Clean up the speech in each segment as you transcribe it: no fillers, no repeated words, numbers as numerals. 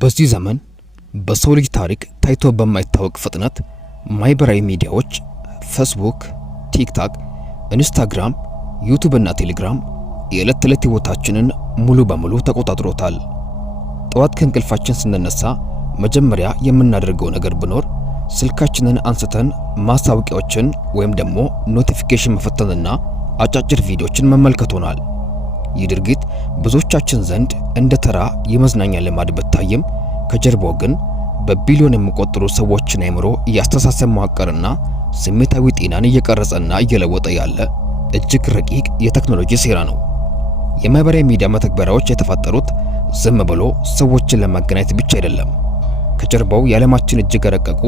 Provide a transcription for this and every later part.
በዚህ ዘመን በሰው ልጅ ታሪክ ታይቶ በማይታወቅ ፍጥነት ማህበራዊ ሚዲያዎች ፌስቡክ፣ ቲክቶክ፣ ኢንስታግራም፣ ዩቲዩብ እና ቴሌግራም የዕለት ተዕለት ህይወታችንን ሙሉ በሙሉ ተቆጣጥሮታል። ጠዋት ከእንቅልፋችን ስንነሳ መጀመሪያ የምናደርገው ነገር ቢኖር ስልካችንን አንስተን ማስታወቂያዎችን ወይም ደግሞ ኖቲፊኬሽን መፈተንና አጫጭር ቪዲዮዎችን መመልከት ሆኗል። ይህ ድርጊት ብዙዎቻችን ዘንድ እንደ ተራ የመዝናኛ ልማድ ቢታይም ከጀርባው ግን በቢሊዮን የሚቆጠሩ ሰዎችን አእምሮ የአስተሳሰብ መዋቅርና ስሜታዊ ጤናን እየቀረጸና እየለወጠ ያለ እጅግ ረቂቅ የቴክኖሎጂ ሴራ ነው። የማህበራዊ ሚዲያ መተግበሪያዎች የተፈጠሩት ዝም ብሎ ሰዎችን ለማገናኘት ብቻ አይደለም። ከጀርባው የዓለማችን እጅግ የረቀቁ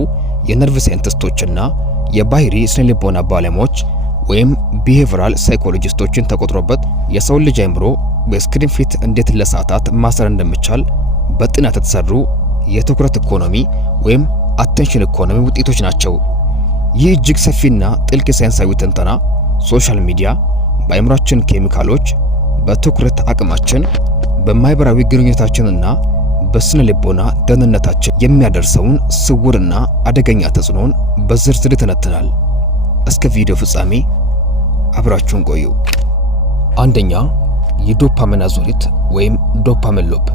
የነርቭ ሳይንቲስቶችና የባህሪ ስነልቦና ባለሙያዎች ወይም ቢሄቪራል ሳይኮሎጂስቶችን ተቆጥሮበት የሰው ልጅ አእምሮ በስክሪን ፊት እንዴት ለሰዓታት ማሰር እንደሚቻል በጥናት የተሰሩ የትኩረት ኢኮኖሚ ወይም አቴንሽን ኢኮኖሚ ውጤቶች ናቸው። ይህ እጅግ ሰፊና ጥልቅ ሳይንሳዊ ትንተና ሶሻል ሚዲያ በአእምሯችን ኬሚካሎች፣ በትኩረት አቅማችን፣ በማህበራዊ ግንኙነታችንና በስነ ልቦና ደህንነታችን የሚያደርሰውን ስውርና አደገኛ ተጽዕኖን በዝርዝር ይተነትናል። እስከ ቪዲዮ ፍጻሜ አብራችሁን ቆዩ። አንደኛ፣ የዶፓሚን አዙሪት ወይም ዶፓሚን ሉፕ።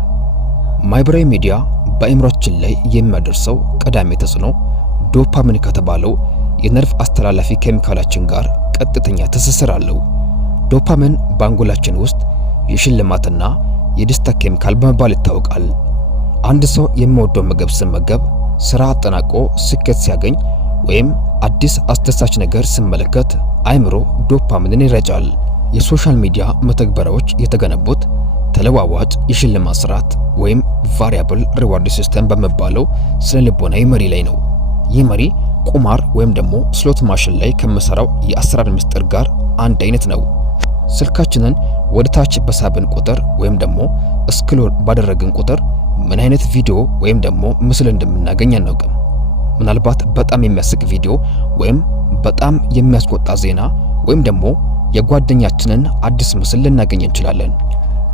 ማህበራዊ ሚዲያ በአእምሯችን ላይ የሚያደርሰው ቀዳሚ ተጽዕኖ ዶፓሚን ከተባለው የነርቭ አስተላላፊ ኬሚካላችን ጋር ቀጥተኛ ትስስር አለው። ዶፓሚን በአንጎላችን ውስጥ የሽልማትና የደስታ ኬሚካል በመባል ይታወቃል። አንድ ሰው የሚወደው ምግብ ሲመገብ፣ ስራ አጠናቆ ስኬት ሲያገኝ ወይም አዲስ አስደሳች ነገር ሲመለከት አእምሮ ዶፓሚንን ይረጫል። የሶሻል ሚዲያ መተግበሪያዎች የተገነቡት ተለዋዋጭ የሽልማት ስርዓት ወይም ቫሪያብል ሪዋርድ ሲስተም በሚባለው ስነ ልቦናዊ መሪ ላይ ነው። ይህ መሪ ቁማር ወይም ደግሞ ስሎት ማሽን ላይ ከሚሰራው የአሰራር ምስጢር ጋር አንድ አይነት ነው። ስልካችንን ወደ ታች በሳብን ቁጥር ወይም ደግሞ ስክሮል ባደረግን ቁጥር ምን አይነት ቪዲዮ ወይም ደግሞ ምስል እንደምናገኝ አናውቅም። ምናልባት በጣም የሚያስቅ ቪዲዮ ወይም በጣም የሚያስቆጣ ዜና ወይም ደግሞ የጓደኛችንን አዲስ ምስል ልናገኝ እንችላለን።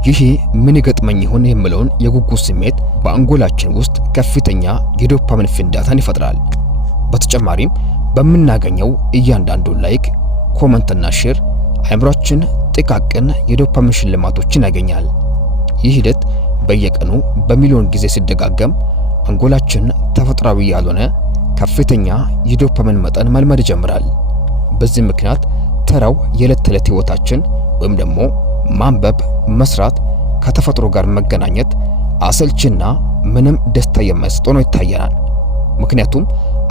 ይሄ ምን ይገጥመኝ ይሆን የሚለውን የጉጉት ስሜት በአንጎላችን ውስጥ ከፍተኛ የዶፓሚን ፍንዳታን ይፈጥራል። በተጨማሪም በምናገኘው እያንዳንዱ ላይክ፣ ኮመንትና ሼር አእምሯችን ጥቃቅን የዶፓሚን ሽልማቶችን ያገኛል። ይህ ሂደት በየቀኑ በሚሊዮን ጊዜ ሲደጋገም አንጎላችን ተፈጥሯዊ ያልሆነ ከፍተኛ የዶፓሚን መጠን መልመድ ይጀምራል። በዚህ ምክንያት ተራው የዕለት ተዕለት ህይወታችን ወይም ደግሞ ማንበብ፣ መስራት፣ ከተፈጥሮ ጋር መገናኘት አሰልችና ምንም ደስታ የማይሰጥ ሆኖ ይታየናል። ምክንያቱም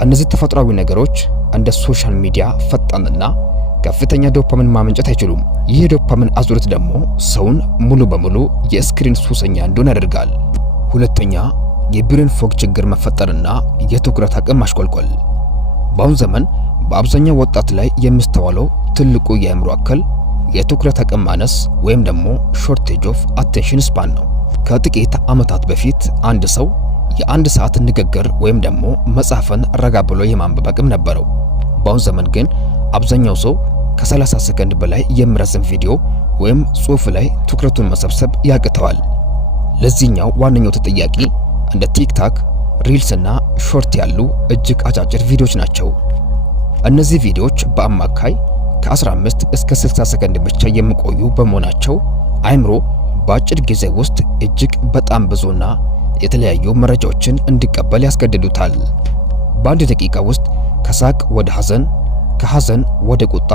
እነዚህ ተፈጥሯዊ ነገሮች እንደ ሶሻል ሚዲያ ፈጣንና ከፍተኛ ዶፓሚን ማመንጨት አይችሉም። ይህ ዶፓሚን አዙሪት ደግሞ ሰውን ሙሉ በሙሉ የስክሪን ሱሰኛ እንዲሆን ያደርጋል። ሁለተኛ፣ የብሬን ፎግ ችግር መፈጠርና የትኩረት አቅም ማሽቆልቆል። በአሁኑ ዘመን በአብዛኛው ወጣት ላይ የሚስተዋለው ትልቁ የአእምሮ እክል የትኩረት አቅም ማነስ ወይም ደግሞ ሾርቴጅ ኦፍ አቴንሽን ስፓን ነው። ከጥቂት ዓመታት በፊት አንድ ሰው የአንድ ሰዓት ንግግር ወይም ደግሞ መጽሐፍን ረጋ ብሎ የማንበብ አቅም ነበረው። በአሁኑ ዘመን ግን አብዛኛው ሰው ከ30 ሰከንድ በላይ የሚረዝም ቪዲዮ ወይም ጽሑፍ ላይ ትኩረቱን መሰብሰብ ያቅተዋል። ለዚህኛው ዋነኛው ተጠያቂ እንደ ቲክቶክ፣ ሪልስ እና ሾርት ያሉ እጅግ አጫጭር ቪዲዮዎች ናቸው። እነዚህ ቪዲዮዎች በአማካይ ከ15 እስከ 60 ሰከንድ ብቻ የሚቆዩ በመሆናቸው አእምሮ በአጭር ጊዜ ውስጥ እጅግ በጣም ብዙና የተለያዩ መረጃዎችን እንዲቀበል ያስገድዱታል። በአንድ ደቂቃ ውስጥ ከሳቅ ወደ ሐዘን፣ ከሐዘን ወደ ቁጣ፣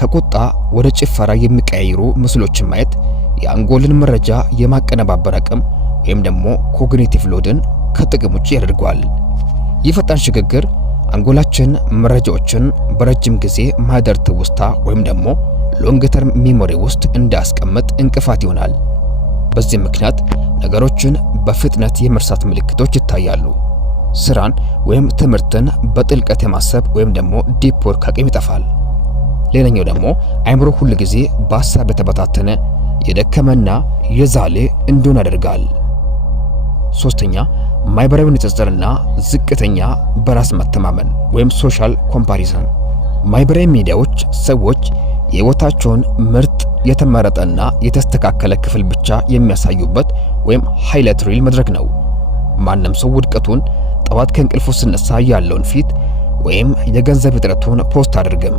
ከቁጣ ወደ ጭፈራ የሚቀያየሩ ምስሎችን ማየት የአንጎልን መረጃ የማቀነባበር አቅም ወይም ደግሞ ኮግኒቲቭ ሎድን ከጥቅም ውጭ ያደርገዋል። ይህ ፈጣን ሽግግር አንጎላችን መረጃዎችን በረጅም ጊዜ ማህደር ትውስታ ወይም ደግሞ ሎንግ ተርም ሚሞሪ ውስጥ እንዳያስቀምጥ እንቅፋት ይሆናል። በዚህ ምክንያት ነገሮችን በፍጥነት የመርሳት ምልክቶች ይታያሉ። ስራን ወይም ትምህርትን በጥልቀት የማሰብ ወይም ደግሞ ዲፕ ወርክ አቅም ይጠፋል። ሌላኛው ደግሞ አእምሮ ሁል ጊዜ በሀሳብ የተበታተነ የደከመና የዛለ እንዲሆን ያደርጋል። ሶስተኛ፣ ማህበራዊ ንጽጽርና ዝቅተኛ በራስ መተማመን ወይም ሶሻል ኮምፓሪሰን። ማህበራዊ ሚዲያዎች ሰዎች የህይወታቸውን ምርጥ የተመረጠና የተስተካከለ ክፍል ብቻ የሚያሳዩበት ወይም ሃይላይት ሪል መድረክ ነው። ማንም ሰው ውድቀቱን ጠዋት ከእንቅልፉ ሲነሳ ያለውን ፊት ወይም የገንዘብ እጥረቱን ፖስት አድርግም።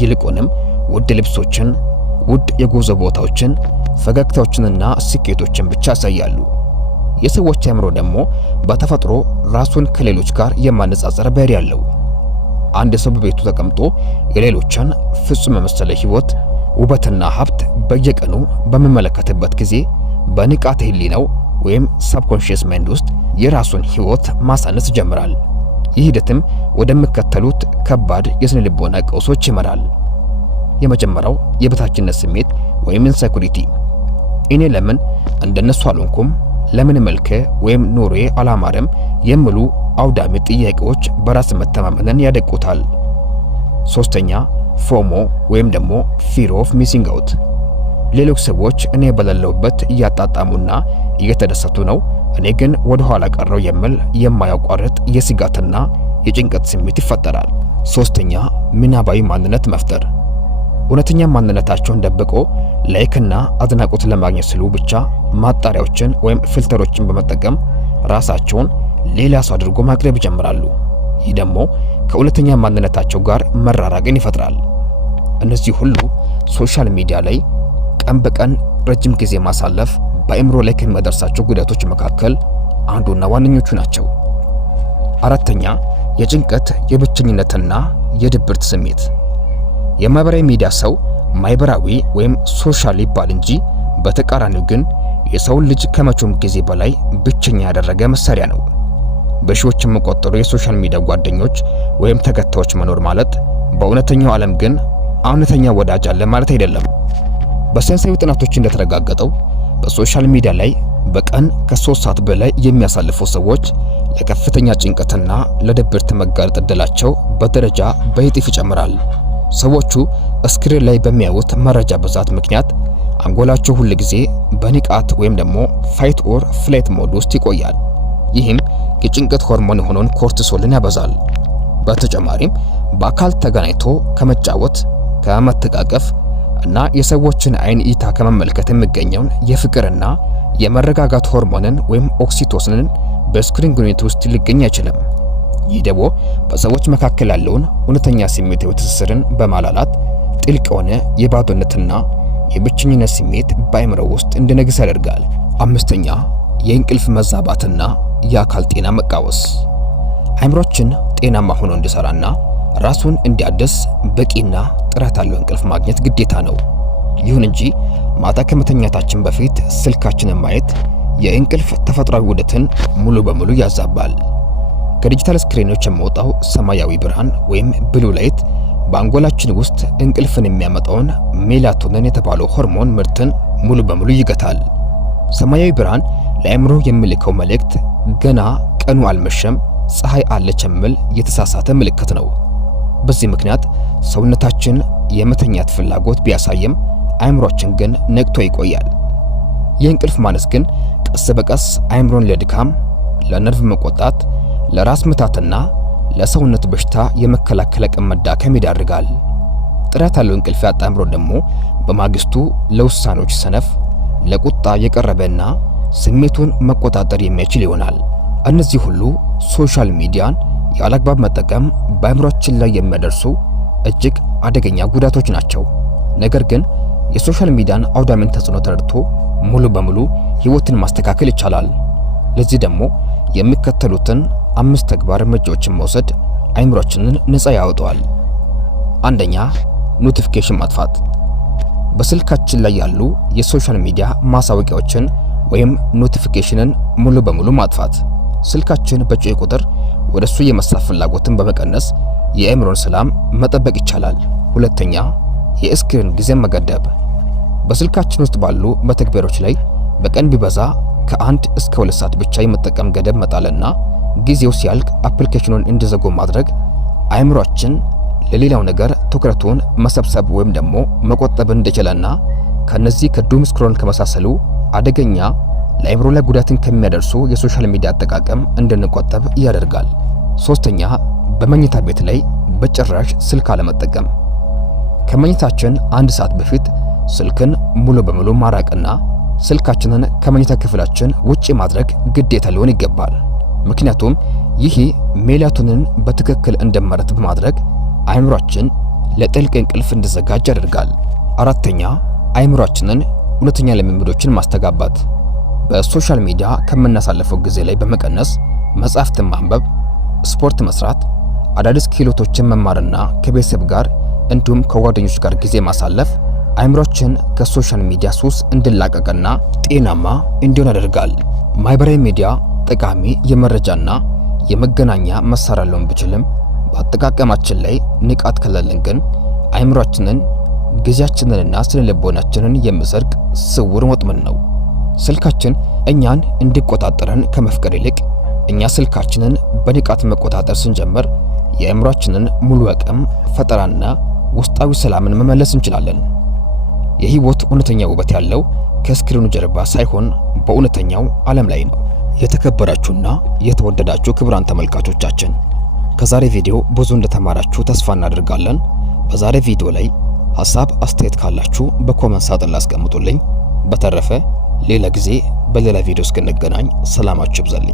ይልቁንም ውድ ልብሶችን፣ ውድ የጉዞ ቦታዎችን፣ ፈገግታዎችንና ስኬቶችን ብቻ ያሳያሉ። የሰዎች አእምሮ ደግሞ በተፈጥሮ ራሱን ከሌሎች ጋር የማነጻጸር ባህሪ ያለው። አንድ ሰው በቤቱ ተቀምጦ የሌሎችን ፍጹም የመሰለ ህይወት፣ ውበትና ሀብት በየቀኑ በሚመለከትበት ጊዜ በንቃተ ህሊናው ወይም ሳብኮንሺየስ ማይንድ ውስጥ የራሱን ህይወት ማሳነስ ይጀምራል። ይህ ሂደትም ወደሚከተሉት ከባድ የስነ ልቦና ቀውሶች ይመራል። የመጀመሪያው የበታችነት ስሜት ወይም ኢንሴኩሪቲ። እኔ ለምን እንደነሱ አልሆንኩም፣ ለምን መልኬ ወይም ኑሮዬ አላማረም የሚሉ አውዳሚ ጥያቄዎች በራስ መተማመንን ያደቁታል። ሶስተኛ ፎሞ ወይም ደግሞ ፊር ኦፍ ሚሲንግ አውት። ሌሎች ሰዎች እኔ በሌለውበት እያጣጣሙና እየተደሰቱ ነው፣ እኔ ግን ወደ ኋላ ቀረው የሚል የማያቋርጥ የስጋትና የጭንቀት ስሜት ይፈጠራል። ሶስተኛ ምናባዊ ማንነት መፍጠር። እውነተኛ ማንነታቸውን ደብቆ ላይክና አድናቆት ለማግኘት ሲሉ ብቻ ማጣሪያዎችን ወይም ፊልተሮችን በመጠቀም ራሳቸውን ሌላ ሰው አድርጎ ማቅረብ ይጀምራሉ። ይህ ደግሞ ከእውነተኛ ማንነታቸው ጋር መራራቅን ይፈጥራል። እነዚህ ሁሉ ሶሻል ሚዲያ ላይ ቀን በቀን ረጅም ጊዜ ማሳለፍ በአእምሮ ላይ ከሚያደርሳቸው ጉዳቶች መካከል አንዱና ዋነኞቹ ናቸው። አራተኛ የጭንቀት የብቸኝነትና የድብርት ስሜት። የማህበራዊ ሚዲያ ሰው ማህበራዊ ወይም ሶሻል ይባል እንጂ በተቃራኒው ግን የሰውን ልጅ ከመቼውም ጊዜ በላይ ብቸኛ ያደረገ መሳሪያ ነው። በሺዎች የሚቆጠሩ የሶሻል ሚዲያ ጓደኞች ወይም ተከታዮች መኖር ማለት በእውነተኛው ዓለም ግን እውነተኛ ወዳጅ አለ ማለት አይደለም። በሳይንሳዊ ጥናቶች እንደተረጋገጠው በሶሻል ሚዲያ ላይ በቀን ከ3 ሰዓት በላይ የሚያሳልፉ ሰዎች ለከፍተኛ ጭንቀትና ለድብርት መጋለጥ ዕድላቸው በደረጃ በእጥፍ ይጨምራል። ሰዎቹ ስክሪን ላይ በሚያዩት መረጃ ብዛት ምክንያት አንጎላቸው ሁል ጊዜ በንቃት ወይም ደግሞ ፋይት ኦር ፍላይት ሞድ ውስጥ ይቆያል። ይህም የጭንቀት ሆርሞን የሆነውን ኮርቲሶልን ያበዛል። በተጨማሪም በአካል ተገናኝቶ ከመጫወት፣ ከመተቃቀፍ እና የሰዎችን አይን እይታ ከመመልከት የሚገኘውን የፍቅርና የመረጋጋት ሆርሞንን ወይም ኦክሲቶሲንን በስክሪን ግንኙነት ውስጥ ሊገኝ አይችልም። ይህ ደግሞ በሰዎች መካከል ያለውን እውነተኛ ስሜታዊ ትስስርን በማላላት ጥልቅ የሆነ የባዶነትና የብቸኝነት ስሜት በአእምሮ ውስጥ እንዲነግስ ያደርጋል። አምስተኛ የእንቅልፍ መዛባትና የአካል ጤና መቃወስ። አእምሮችን ጤናማ ሆኖ እንዲሰራና ራሱን እንዲያድስ በቂና ጥራት ያለው እንቅልፍ ማግኘት ግዴታ ነው። ይሁን እንጂ ማታ ከመተኛታችን በፊት ስልካችንን ማየት የእንቅልፍ ተፈጥሯዊ ውደትን ሙሉ በሙሉ ያዛባል። ከዲጂታል ስክሪኖች የሚወጣው ሰማያዊ ብርሃን ወይም ብሉ ላይት በአንጎላችን ውስጥ እንቅልፍን የሚያመጣውን ሜላቶኒን የተባለው ሆርሞን ምርትን ሙሉ በሙሉ ይገታል። ሰማያዊ ብርሃን ለአእምሮ የሚልከው መልእክት ገና ቀኑ አልመሸም፣ ፀሐይ አለች የሚል የተሳሳተ ምልክት ነው። በዚህ ምክንያት ሰውነታችን የመተኛት ፍላጎት ቢያሳይም አእምሮአችን ግን ነቅቶ ይቆያል። የእንቅልፍ ማነስ ግን ቀስ በቀስ አእምሮን ለድካም፣ ለነርቭ መቆጣት፣ ለራስ ምታትና ለሰውነት በሽታ የመከላከል አቅም መዳከም ይዳርጋል። ጥራት ያለው እንቅልፍ ያጣ አእምሮ ደግሞ በማግስቱ ለውሳኔዎች ሰነፍ፣ ለቁጣ የቀረበና ስሜቱን መቆጣጠር የሚችል ይሆናል። እነዚህ ሁሉ ሶሻል ሚዲያን ያለአግባብ መጠቀም በአእምሮአችን ላይ የሚያደርሱ እጅግ አደገኛ ጉዳቶች ናቸው። ነገር ግን የሶሻል ሚዲያን አውዳሚን ተጽዕኖ ተረድቶ ሙሉ በሙሉ ህይወትን ማስተካከል ይቻላል። ለዚህ ደግሞ የሚከተሉትን 5 ተግባር እርምጃዎችን መውሰድ አእምሮአችንን ነፃ ያወጣዋል። አንደኛ ኖቲፊኬሽን ማጥፋት። በስልካችን ላይ ያሉ የሶሻል ሚዲያ ማሳወቂያዎችን ወይም ኖቲፊኬሽንን ሙሉ በሙሉ ማጥፋት። ስልካችን በጮኸ ቁጥር ወደሱ የመሳብ ፍላጎትን በመቀነስ የአእምሮን ሰላም መጠበቅ ይቻላል። ሁለተኛ የስክሪን ጊዜ መገደብ። በስልካችን ውስጥ ባሉ መተግበሪያዎች ላይ በቀን ቢበዛ ከ1 እስከ 2 ሰዓት ብቻ የመጠቀም ገደብ መጣልና ጊዜው ሲያልቅ አፕሊኬሽኑን እንዲዘጉ ማድረግ አእምሮአችን ለሌላው ነገር ትኩረቱን መሰብሰብ ወይም ደግሞ መቆጠብ እንዲችልና ከነዚህ ከዱም ስክሮል ከመሳሰሉ አደገኛ ለአእምሮ ላይ ጉዳትን ከሚያደርሱ የሶሻል ሚዲያ አጠቃቀም እንድንቆጠብ ያደርጋል። ሶስተኛ በመኝታ ቤት ላይ በጭራሽ ስልክ አለመጠቀም። ከመኝታችን 1 ሰዓት በፊት ስልክን ሙሉ በሙሉ ማራቅና ስልካችንን ከመኝታ ክፍላችን ውጪ ማድረግ ግዴታ ሊሆን ይገባል። ምክንያቱም ይህ ሜላቶኒንን በትክክል እንዲመረት በማድረግ አእምሯችን ለጥልቅ እንቅልፍ እንዲዘጋጅ ያደርጋል። አራተኛ አእምሯችንን እውነተኛ ልምምዶችን ማስተጋባት። በሶሻል ሚዲያ ከምናሳልፈው ጊዜ ላይ በመቀነስ መጽሐፍትን ማንበብ፣ ስፖርት መስራት፣ አዳዲስ ክህሎቶችን መማርና ከቤተሰብ ጋር እንዲሁም ከጓደኞች ጋር ጊዜ ማሳለፍ አእምሯችን ከሶሻል ሚዲያ ሱስ እንዲላቀቅና ጤናማ እንዲሆን ያደርጋል። ማህበራዊ ሚዲያ ጠቃሚ የመረጃና የመገናኛ መሳሪያ ሊሆን ቢችልም በአጠቃቀማችን ላይ ንቃት ከሌለን ግን አእምሯችንን፣ ጊዜያችንንና ስነ ልቦናችንን የሚሰርቅ ስውር ወጥመድ ነው። ስልካችን እኛን እንዲቆጣጠረን ከመፍቀድ ይልቅ እኛ ስልካችንን በንቃት መቆጣጠር ስንጀምር የአእምሯችንን ሙሉ አቅም፣ ፈጠራና ውስጣዊ ሰላምን መመለስ እንችላለን። የህይወት እውነተኛ ውበት ያለው ከስክሪኑ ጀርባ ሳይሆን በእውነተኛው ዓለም ላይ ነው። የተከበራችሁና የተወደዳችሁ ክቡራን ተመልካቾቻችን ከዛሬ ቪዲዮ ብዙ እንደተማራችሁ ተስፋ እናደርጋለን። በዛሬ ቪዲዮ ላይ ሐሳብ አስተያየት ካላችሁ በኮመንት ሳጥን ላይ አስቀምጡልኝ። በተረፈ ሌላ ጊዜ በሌላ ቪዲዮ እስክንገናኝ ሰላማችሁ ይብዛልኝ።